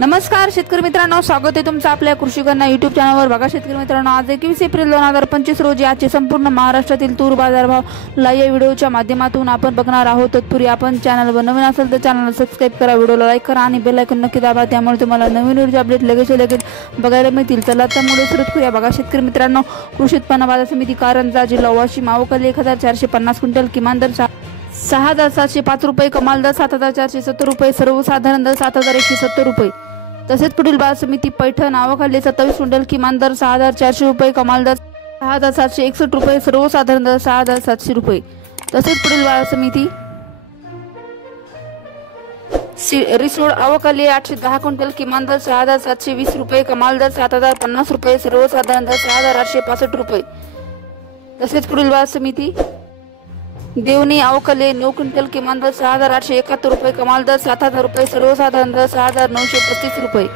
नमस्कार शेतकरी मित्रांनो, स्वागत आहे तुमचं आपल्या कृषी कन्या युट्यूब चॅनलवर। बघा शेतकरी मित्रांनो, आज 21 एप्रिल 2025 रोजी आजचे संपूर्ण महाराष्ट्रातील तूर बाजारभाव लाईव्ह व्हिडिओच्या माध्यमातून आपण बघणार आहोत। तत्पूर्वी आपण चॅनलवर नवीन असेल तर चॅनलला सबस्क्राइब करा, व्हिडिओला लाईक करा आणि बेल आयकॉन नक्की दाबा, त्यामुळे तुम्हाला नवीन व्हिडिओ अपडेट लगेच बघायला मिळतील। चला तर मुळे सुरू करूया। बघा शेतकरी मित्रांनो, कृषी उत्पन्न बाजार समिती कारंजा जिल्हा वाशिम आवकले 1450 क्विंटल, किमान दर 6705 रुपये, कमाल दर 7470 रुपये, सर्वसाधारण दर 7170 रुपये। तसेच पुढील बाजार समिती पैठण आवकले 27 क्विंटल, किमान दर 6400 रुपये, कमाल दर 6761 रुपये, सर्वसाधारण दर 6700 रुपये। तसेच पुढील बाजार समिती रिसोड आवकले 810 क्विंटल, किमान दर 6720 रुपये, कमाल दर 7050 रुपये, सर्वसाधारण दर 6865 रुपये। तसेच पुढील बाजार समिती देवणी आवकले 9 क्विंटल, किमान दर 6871 रुपये, कमाल दर 7000 रुपये, सर्वसाधारण दर 6935 रुपये।